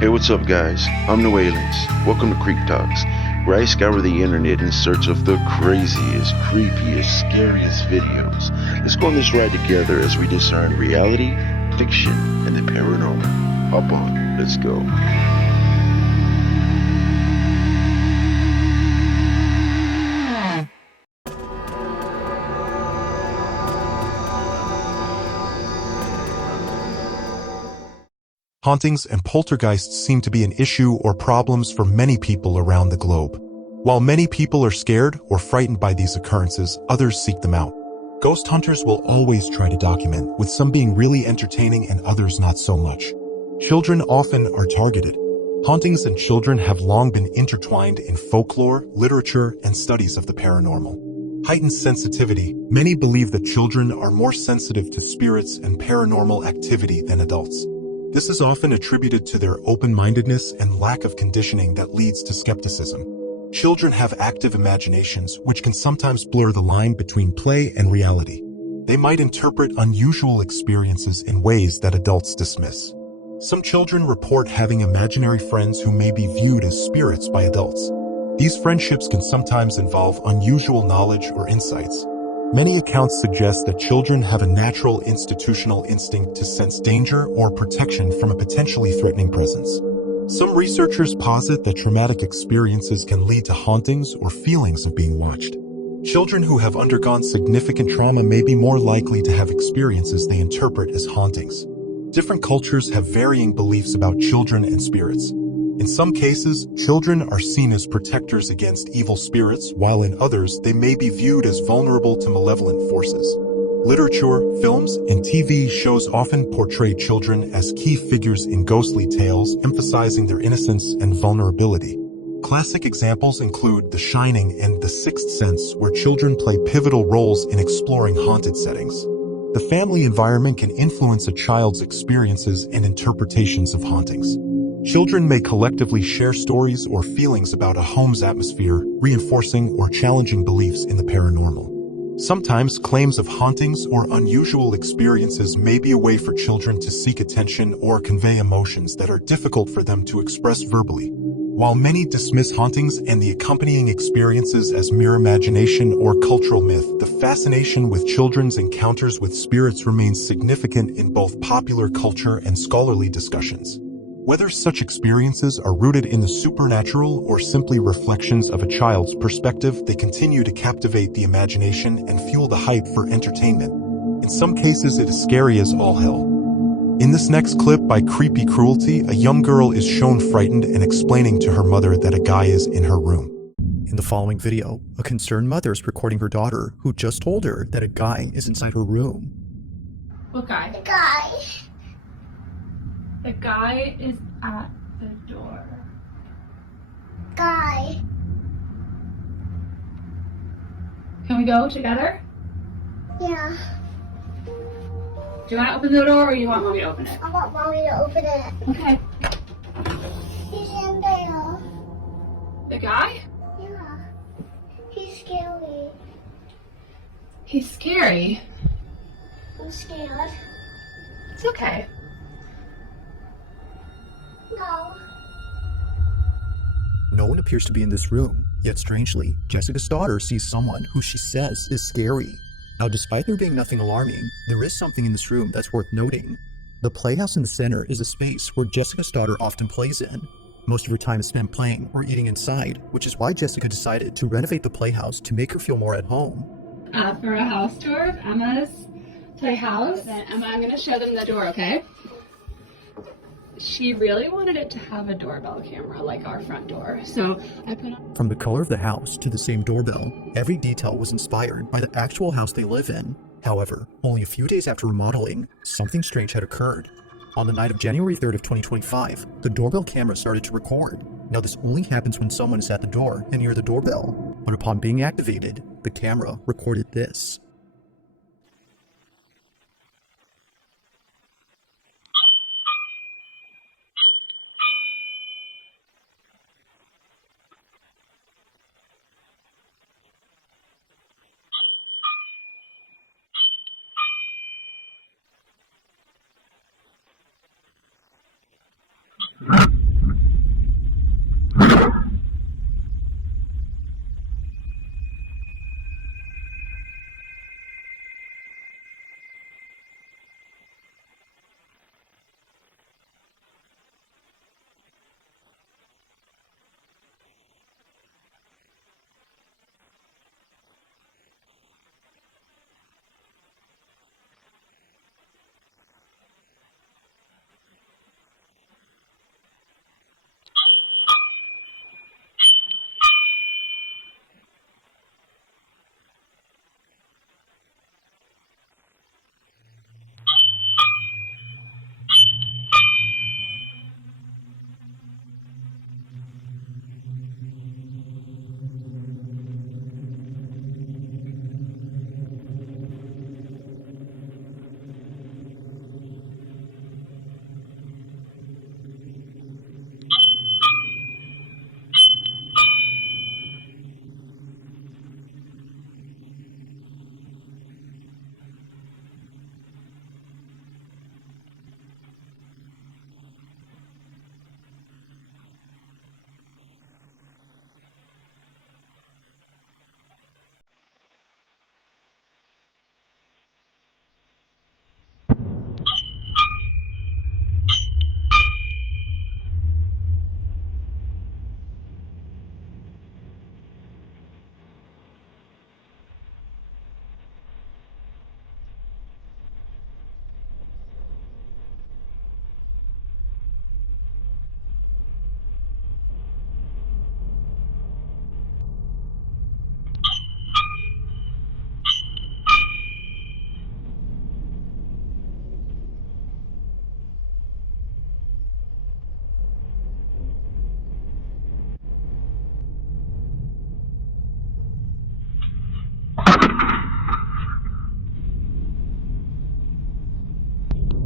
Hey, what's up, guys? I'm New Aliens. Welcome to Creeptoks, where I scour the internet in search of the craziest, creepiest, scariest videos. Let's go on this ride together as we discern reality, fiction, and the paranormal. Hop on, let's go. Hauntings and poltergeists seem to be an issue or problems for many people around the globe. While many people are scared or frightened by these occurrences, others seek them out. Ghost hunters will always try to document, with some being really entertaining and others not so much. Children often are targeted. Hauntings and children have long been intertwined in folklore, literature, and studies of the paranormal. Heightened sensitivity. Many believe that children are more sensitive to spirits and paranormal activity than adults. This is often attributed to their open-mindedness and lack of conditioning that leads to skepticism. Children have active imaginations, which can sometimes blur the line between play and reality. They might interpret unusual experiences in ways that adults dismiss. Some children report having imaginary friends who may be viewed as spirits by adults. These friendships can sometimes involve unusual knowledge or insights. Many accounts suggest that children have a natural institutional instinct to sense danger or protection from a potentially threatening presence. Some researchers posit that traumatic experiences can lead to hauntings or feelings of being watched. Children who have undergone significant trauma may be more likely to have experiences they interpret as hauntings. Different cultures have varying beliefs about children and spirits. In some cases, children are seen as protectors against evil spirits, while in others, they may be viewed as vulnerable to malevolent forces. Literature, films, and TV shows often portray children as key figures in ghostly tales, emphasizing their innocence and vulnerability. Classic examples include The Shining and The Sixth Sense, where children play pivotal roles in exploring haunted settings. The family environment can influence a child's experiences and interpretations of hauntings. Children may collectively share stories or feelings about a home's atmosphere, reinforcing or challenging beliefs in the paranormal. Sometimes claims of hauntings or unusual experiences may be a way for children to seek attention or convey emotions that are difficult for them to express verbally. While many dismiss hauntings and the accompanying experiences as mere imagination or cultural myth, the fascination with children's encounters with spirits remains significant in both popular culture and scholarly discussions. Whether such experiences are rooted in the supernatural or simply reflections of a child's perspective, they continue to captivate the imagination and fuel the hype for entertainment. In some cases, it is scary as all hell. In this next clip by Creepy Cruelty, a young girl is shown frightened and explaining to her mother that a guy is in her room. In the following video, a concerned mother is recording her daughter, who just told her that a guy is inside her room. What guy? The guy. The guy is at the door. Guy. Can we go together? Yeah. Do you want to open the door or you want mommy to open it? I want mommy to open it. Okay. He's in there. The guy? Yeah. He's scary. He's scary. I'm scared. It's okay. No. No one appears to be in this room, yet strangely, Jessica's daughter sees someone who she says is scary. Now, despite there being nothing alarming, there is something in this room that's worth noting. The playhouse in the center is a space where Jessica's daughter often plays in. Most of her time is spent playing or eating inside, which is why Jessica decided to renovate the playhouse to make her feel more at home. For a house tour of Emma's playhouse. Then Emma, I'm going to show them the door, okay? She really wanted it to have a doorbell camera like our front door, so I put on... From the color of the house to the same doorbell, every detail was inspired by the actual house they live in. However, only a few days after remodeling, something strange had occurred. On the night of January 3rd of 2025, the doorbell camera started to record. Now, this only happens when someone is at the door and near the doorbell, but upon being activated, the camera recorded this.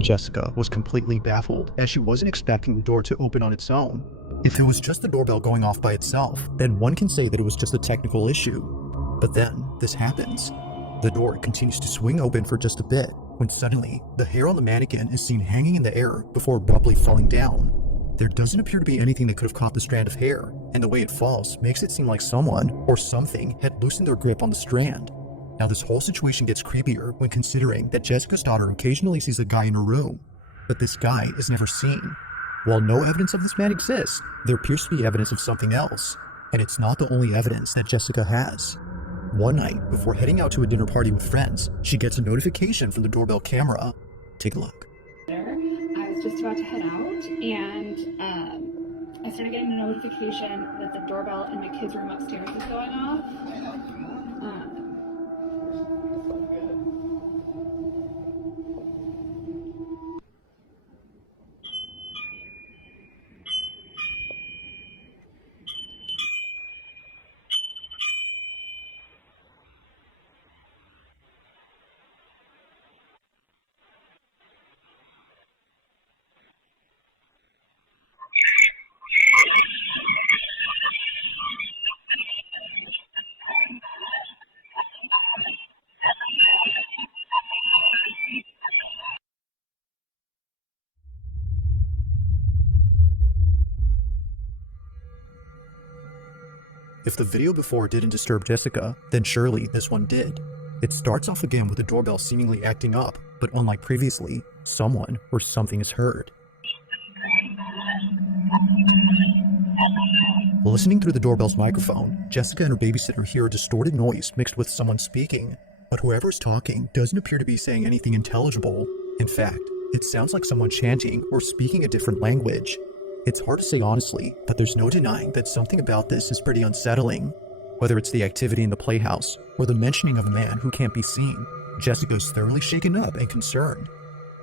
Jessica was completely baffled, as she wasn't expecting the door to open on its own. If it was just the doorbell going off by itself, then one can say that it was just a technical issue. But then, this happens. The door continues to swing open for just a bit, when suddenly, the hair on the mannequin is seen hanging in the air before abruptly falling down. There doesn't appear to be anything that could have caught the strand of hair, and the way it falls makes it seem like someone, or something, had loosened their grip on the strand. Now this whole situation gets creepier when considering that Jessica's daughter occasionally sees a guy in her room, but this guy is never seen. While no evidence of this man exists, there appears to be evidence of something else, and it's not the only evidence that Jessica has. One night, before heading out to a dinner party with friends, she gets a notification from the doorbell camera. Take a look. I was just about to head out, and I started getting a notification that the doorbell in my kids' room upstairs is going off. If the video before didn't disturb Jessica, then surely this one did. It starts off again with the doorbell seemingly acting up, but unlike previously, someone or something is heard. Listening through the doorbell's microphone, Jessica and her babysitter hear a distorted noise mixed with someone speaking, but whoever is talking doesn't appear to be saying anything intelligible. In fact, it sounds like someone chanting or speaking a different language. It's hard to say honestly, but there's no denying that something about this is pretty unsettling. Whether it's the activity in the playhouse, or the mentioning of a man who can't be seen, Jessica is thoroughly shaken up and concerned.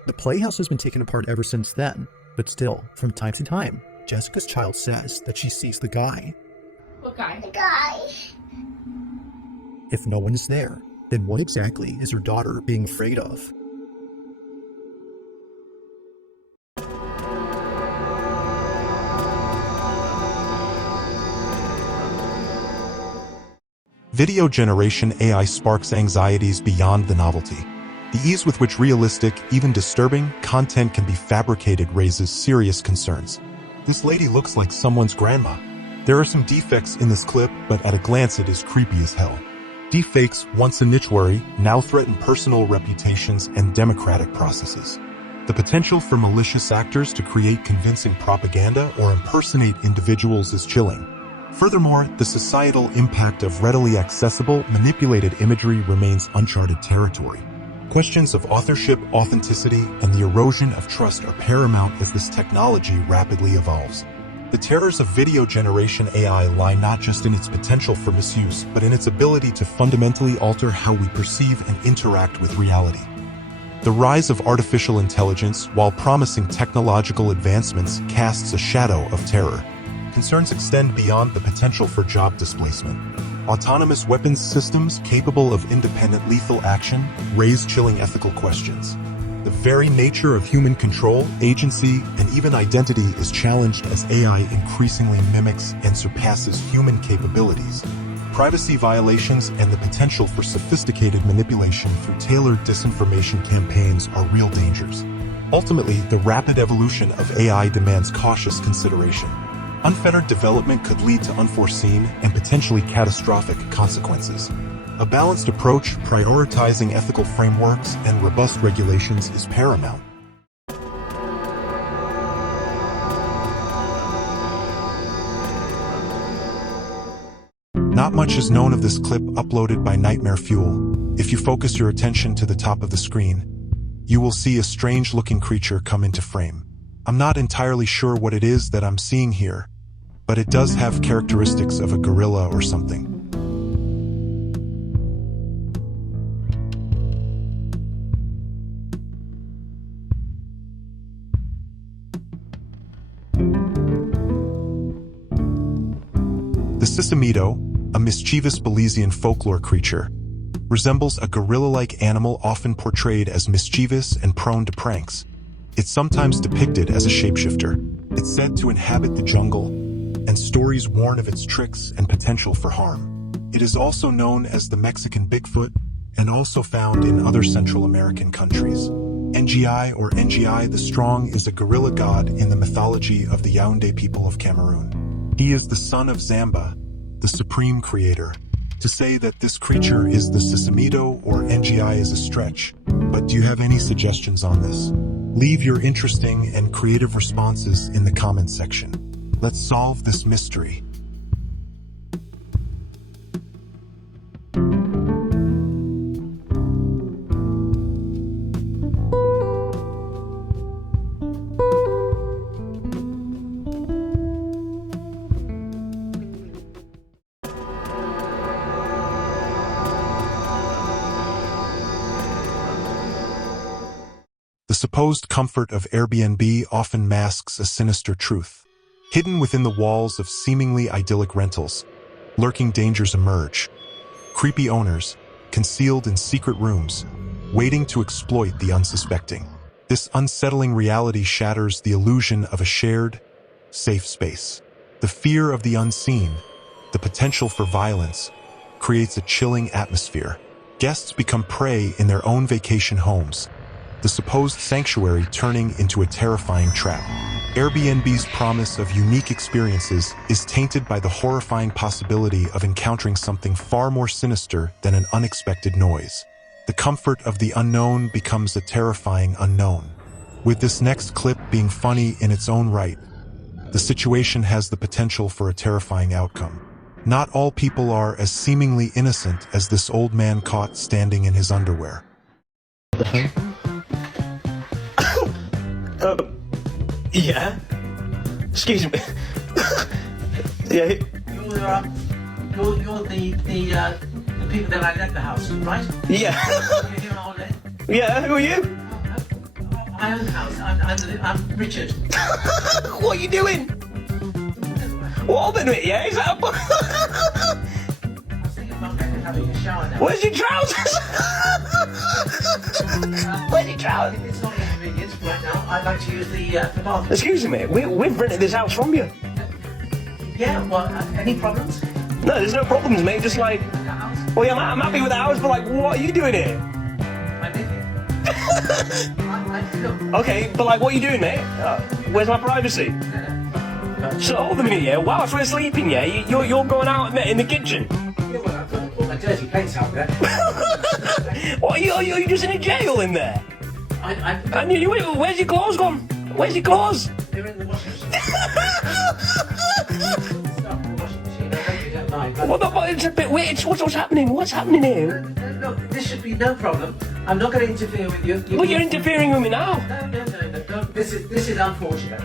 The playhouse has been taken apart ever since then, but still, from time to time, Jessica's child says that she sees the guy. What guy? The guy. If no one is there, then what exactly is her daughter being afraid of? Video generation AI sparks anxieties beyond the novelty. The ease with which realistic, even disturbing, content can be fabricated raises serious concerns. This lady looks like someone's grandma. There are some defects in this clip, but at a glance it is creepy as hell. Deepfakes, once a niche worry, now threaten personal reputations and democratic processes. The potential for malicious actors to create convincing propaganda or impersonate individuals is chilling. Furthermore, the societal impact of readily accessible, manipulated imagery remains uncharted territory. Questions of authorship, authenticity, and the erosion of trust are paramount as this technology rapidly evolves. The terrors of video generation AI lie not just in its potential for misuse, but in its ability to fundamentally alter how we perceive and interact with reality. The rise of artificial intelligence, while promising technological advancements, casts a shadow of terror. Concerns extend beyond the potential for job displacement. Autonomous weapons systems capable of independent lethal action raise chilling ethical questions. The very nature of human control, agency, and even identity is challenged as AI increasingly mimics and surpasses human capabilities. Privacy violations and the potential for sophisticated manipulation through tailored disinformation campaigns are real dangers. Ultimately, the rapid evolution of AI demands cautious consideration. Unfettered development could lead to unforeseen and potentially catastrophic consequences. A balanced approach, prioritizing ethical frameworks and robust regulations, is paramount. Not much is known of this clip uploaded by Nightmare Fuel. If you focus your attention to the top of the screen, you will see a strange-looking creature come into frame. I'm not entirely sure what it is that I'm seeing here, but it does have characteristics of a gorilla or something. The Sisamito, a mischievous Belizean folklore creature, resembles a gorilla-like animal often portrayed as mischievous and prone to pranks. It's sometimes depicted as a shapeshifter. It's said to inhabit the jungle, and stories warn of its tricks and potential for harm. It is also known as the Mexican Bigfoot, and also found in other Central American countries. NGI or NGI the Strong is a gorilla god in the mythology of the Yaoundé people of Cameroon. He is the son of Zamba, the supreme creator. To say that this creature is the Sisimido or NGI is a stretch, but do you have any suggestions on this? Leave your interesting and creative responses in the comments section. Let's solve this mystery. The supposed comfort of Airbnb often masks a sinister truth. Hidden within the walls of seemingly idyllic rentals, lurking dangers emerge. Creepy owners, concealed in secret rooms, waiting to exploit the unsuspecting. This unsettling reality shatters the illusion of a shared, safe space. The fear of the unseen, the potential for violence, creates a chilling atmosphere. Guests become prey in their own vacation homes, the supposed sanctuary turning into a terrifying trap. Airbnb's promise of unique experiences is tainted by the horrifying possibility of encountering something far more sinister than an unexpected noise. The comfort of the unknown becomes a terrifying unknown. With this next clip being funny in its own right, the situation has the potential for a terrifying outcome. Not all people are as seemingly innocent as this old man caught standing in his underwear. Yeah. Excuse me. Yeah. You're the people that I let the house, right? Yeah. You're here on holiday. Yeah. Who are you? I own the house. I'm Richard. What are you doing? What open it? Yeah. Is that? I was thinking about having a shower now. Where's your trousers? Where's your trousers? It's not inconvenient right now. I'd like to use the bathroom. Excuse me. We've rented this house from you. Yeah. Well, any problems? No, there's no problems, mate. Just like, The house? well, yeah, I'm happy with the house, but like, what are you doing here? I live here. Look. Okay, but like, what are you doing, mate? Where's my privacy? So hold a minute, yeah. Whilst we're sleeping, yeah, you're going out in the kitchen. Yeah, well, I've got all my dirty plates out there. What are you just in a jail in there? I'm Where's your clothes gone? Where's your clothes? They're in the washing machine. Stuff in the washing machine. I hope you don't mind. But What the fuck? It's a bit weird. What's happening? What's happening here? Look, this should be no problem. I'm not going to interfere with you. Well, you're interfering with me now. No. This is unfortunate.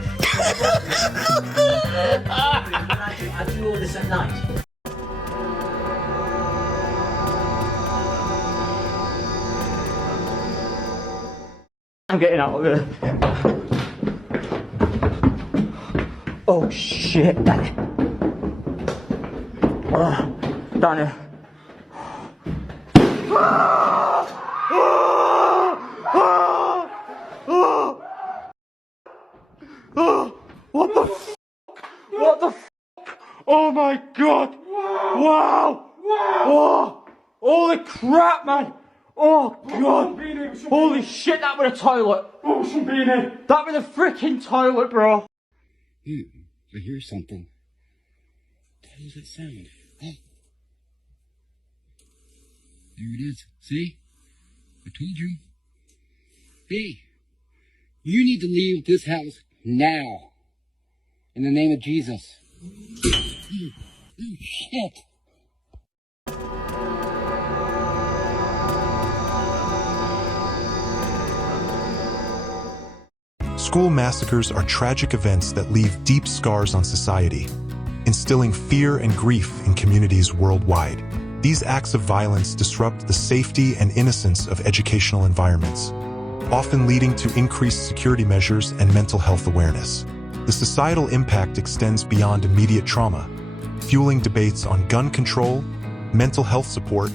I do all this at night. I'm getting out of here. Oh shit, Danny. Danny. What the f? What the f? Oh my god! Wow! Oh! Holy crap, man! Oh god! Holy shit, that was a toilet! Ocean beanie! That was a freaking toilet, bro! I hear something. What the hell is that sound? Oh. There it is. See? I told you. Hey, you need to leave this house now. In the name of Jesus. Oh, shit. School massacres are tragic events that leave deep scars on society, instilling fear and grief in communities worldwide. These acts of violence disrupt the safety and innocence of educational environments, often leading to increased security measures and mental health awareness. The societal impact extends beyond immediate trauma, fueling debates on gun control, mental health support,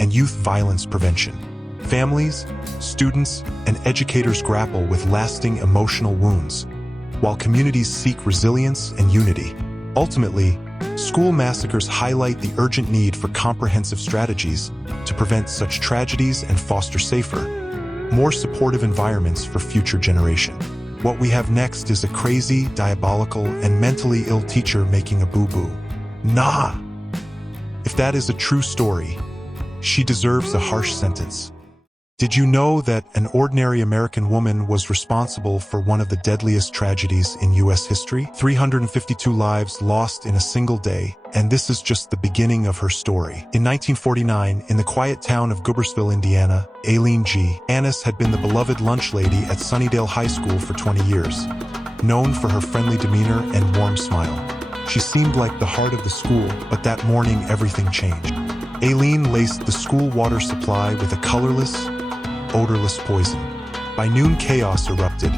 and youth violence prevention. Families, students, and educators grapple with lasting emotional wounds, while communities seek resilience and unity. Ultimately, school massacres highlight the urgent need for comprehensive strategies to prevent such tragedies and foster safer, more supportive environments for future generations. What we have next is a crazy, diabolical, and mentally ill teacher making a boo-boo. Nah! If that is a true story, she deserves a harsh sentence. Did you know that an ordinary American woman was responsible for one of the deadliest tragedies in U.S. history? 352 lives lost in a single day, and this is just the beginning of her story. In 1949, in the quiet town of Goobersville, Indiana, Aileen G. Annis had been the beloved lunch lady at Sunnydale High School for 20 years. Known for her friendly demeanor and warm smile, she seemed like the heart of the school, but that morning everything changed. Aileen laced the school water supply with a colorless, odorless poison. By noon, chaos erupted.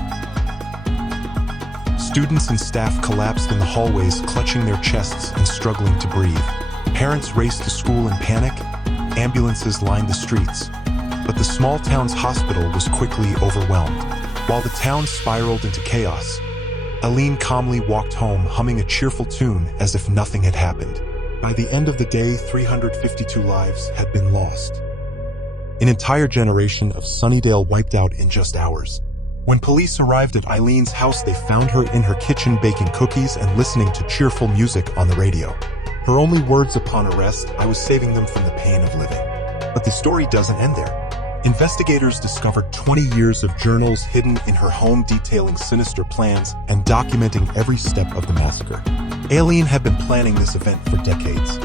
Students and staff collapsed in the hallways, clutching their chests and struggling to breathe. Parents raced to school in panic. Ambulances lined the streets. But the small town's hospital was quickly overwhelmed. While the town spiraled into chaos, Aileen calmly walked home, humming a cheerful tune as if nothing had happened. By the end of the day, 352 lives had been lost. An entire generation of Sunnydale wiped out in just hours. When police arrived at Eileen's house, they found her in her kitchen baking cookies and listening to cheerful music on the radio. Her only words upon arrest, "I was saving them from the pain of living." But the story doesn't end there. Investigators discovered 20 years of journals hidden in her home detailing sinister plans and documenting every step of the massacre. Aileen had been planning this event for decades.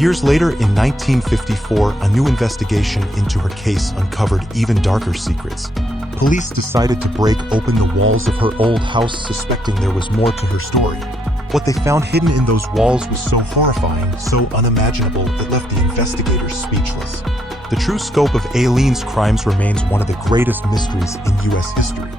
Years later, in 1954, a new investigation into her case uncovered even darker secrets. Police decided to break open the walls of her old house, suspecting there was more to her story. What they found hidden in those walls was so horrifying, so unimaginable, it left the investigators speechless. The true scope of Aileen's crimes remains one of the greatest mysteries in U.S. history.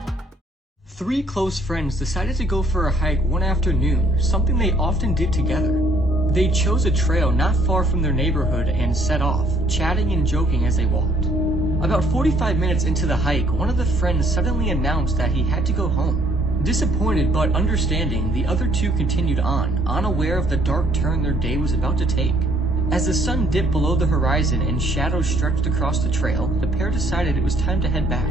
Three close friends decided to go for a hike one afternoon, something they often did together. They chose a trail not far from their neighborhood and set off, chatting and joking as they walked. About 45 minutes into the hike, one of the friends suddenly announced that he had to go home. Disappointed but understanding, the other two continued on, unaware of the dark turn their day was about to take. As the sun dipped below the horizon and shadows stretched across the trail, the pair decided it was time to head back.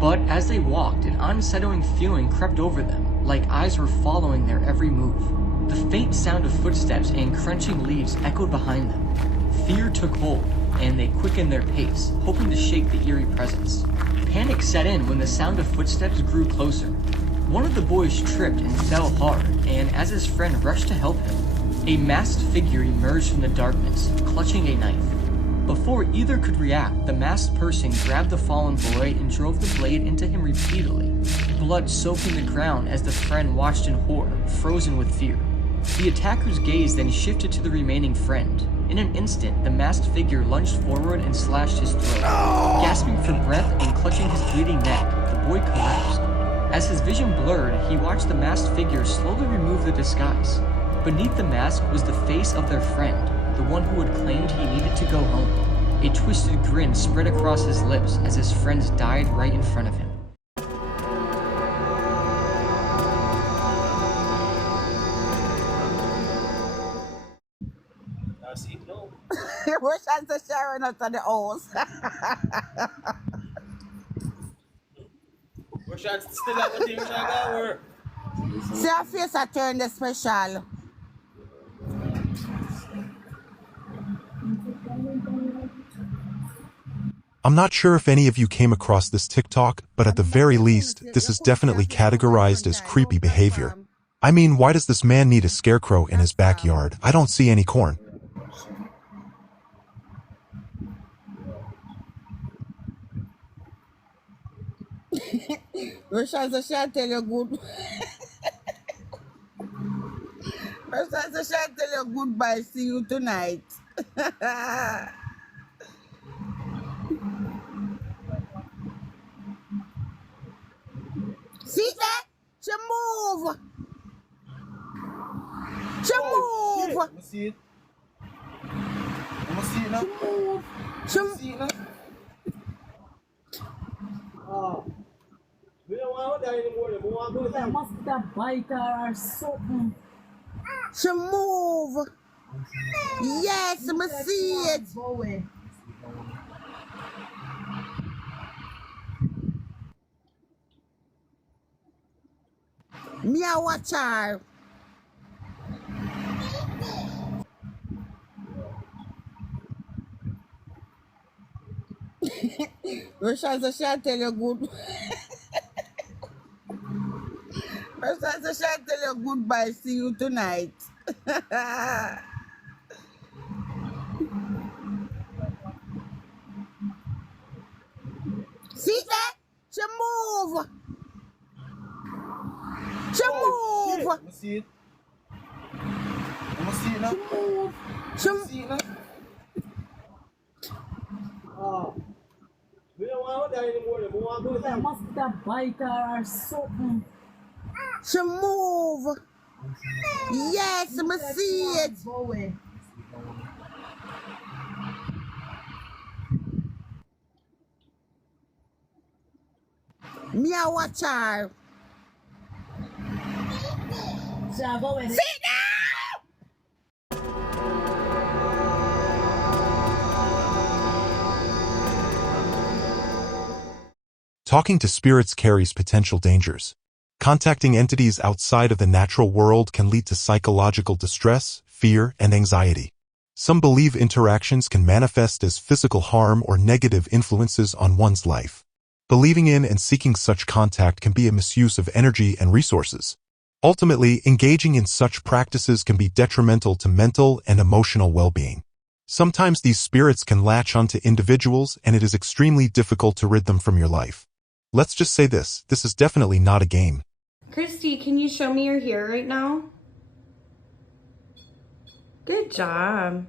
But as they walked, an unsettling feeling crept over them, like eyes were following their every move. The faint sound of footsteps and crunching leaves echoed behind them. Fear took hold, and they quickened their pace, hoping to shake the eerie presence. Panic set in when the sound of footsteps grew closer. One of the boys tripped and fell hard, and as his friend rushed to help him, a masked figure emerged from the darkness, clutching a knife. Before either could react, the masked person grabbed the fallen boy and drove the blade into him repeatedly, blood soaking the ground as the friend watched in horror, frozen with fear. The attacker's gaze then shifted to the remaining friend. In an instant, the masked figure lunged forward and slashed his throat. Gasping for breath and clutching his bleeding neck, the boy collapsed. As his vision blurred, he watched the masked figure slowly remove the disguise. Beneath the mask was the face of their friend, the one who had claimed he needed to go home. A twisted grin spread across his lips as his friends died right in front of him. Russians are sharing out of the house. Russians still have a team that work. See her face I turn the special. I'm not sure if any of you came across this TikTok, but at the very least, this is definitely categorized as creepy behavior. I mean, why does this man need a scarecrow in his backyard? I don't see any corn. Russians shall tell you good. Russians shall tell you goodbye. See you tonight. See that? She move. She move. Let me see it. Let me see it now. She move. See it now. We don't want that anymore. We want to go There must be a bite or something. She move. Yes, I see it. Me a watch her. Roshan shall tell you good. Roshan shall tell you goodbye. See you tonight. See that? She move. She move. Let me see it. Let me see it now. She Let me see it now. We don't want that anymore. We want to go There must be a bite or something. She move. Yes, I see it. Me a watch her. Sit down! Talking to spirits carries potential dangers. Contacting entities outside of the natural world can lead to psychological distress, fear, and anxiety. Some believe interactions can manifest as physical harm or negative influences on one's life. Believing in and seeking such contact can be a misuse of energy and resources. Ultimately, engaging in such practices can be detrimental to mental and emotional well-being. Sometimes these spirits can latch onto individuals, and it is extremely difficult to rid them from your life. Let's just say this is definitely not a game. Christy, can you show me you're here right now? Good job.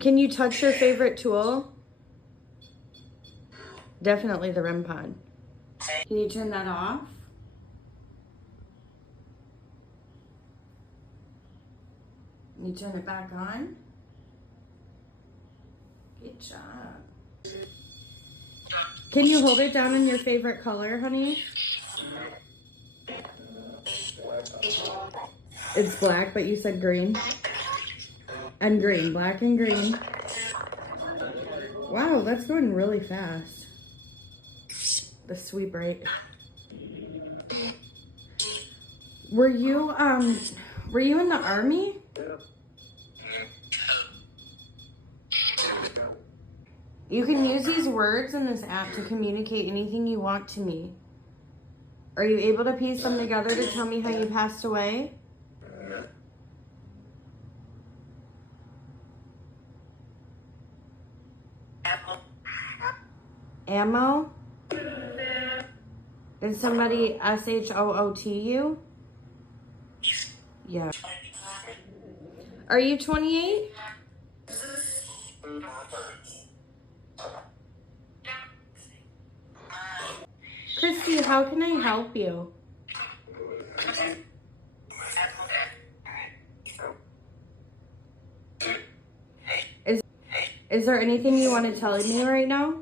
Can you touch your favorite tool? Definitely the REM pod. Can you turn that off? Can you turn it back on? Good job. Can you hold it down in your favorite color, honey? It's black, but you said green. And green, black and green. Wow, that's going really fast. The sweep rate. Were you in the army? You can use these words in this app to communicate anything you want to me. Are you able to piece them together to tell me how you passed away? Ammo? Did somebody SHOOT you? Yeah. Are you 28? Christy, how can I help you? Is there anything you want to tell me right now?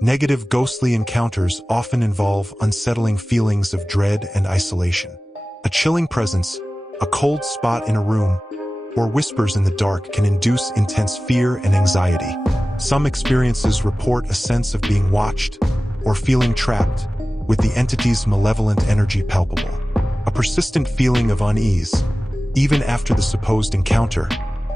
Negative ghostly encounters often involve unsettling feelings of dread and isolation. A chilling presence, a cold spot in a room, or whispers in the dark can induce intense fear and anxiety. Some experiences report a sense of being watched or feeling trapped, with the entity's malevolent energy palpable. A persistent feeling of unease, even after the supposed encounter,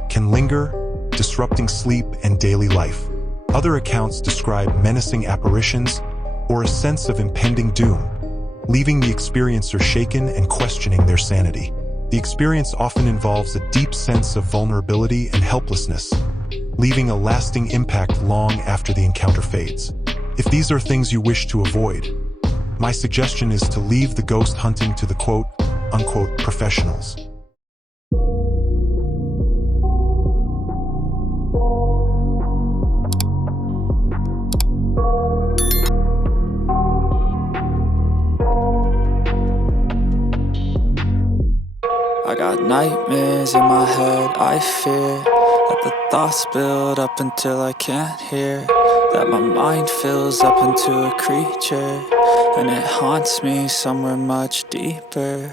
can linger, disrupting sleep and daily life. Other accounts describe menacing apparitions or a sense of impending doom, leaving the experiencer shaken and questioning their sanity. The experience often involves a deep sense of vulnerability and helplessness, leaving a lasting impact long after the encounter fades. If these are things you wish to avoid, my suggestion is to leave the ghost hunting to the quote-unquote professionals. got nightmares in my head, I fear that the thoughts build up until I can't hear, that my mind fills up into a creature, and it haunts me somewhere much deeper.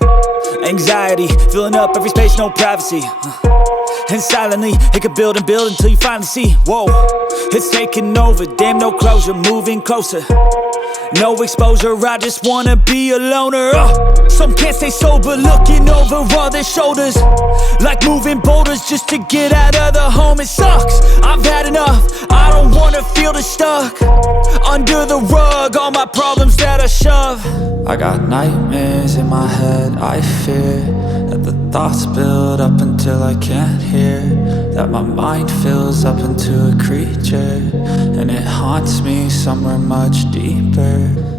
Anxiety, filling up every space, no privacy. And silently, it could build and build until you finally see, whoa, it's taking over, damn no closure, moving closer. No exposure, I just wanna be a loner. Some can't stay sober, looking over all their shoulders, like moving boulders just to get out of the home. It sucks, I've had enough, I don't wanna feel the stuck under the rug, all my problems that I shove. I got nightmares in my head, I fear that the thoughts build up until I can't hear, that my mind fills up into a creature, and it haunts me somewhere much deeper.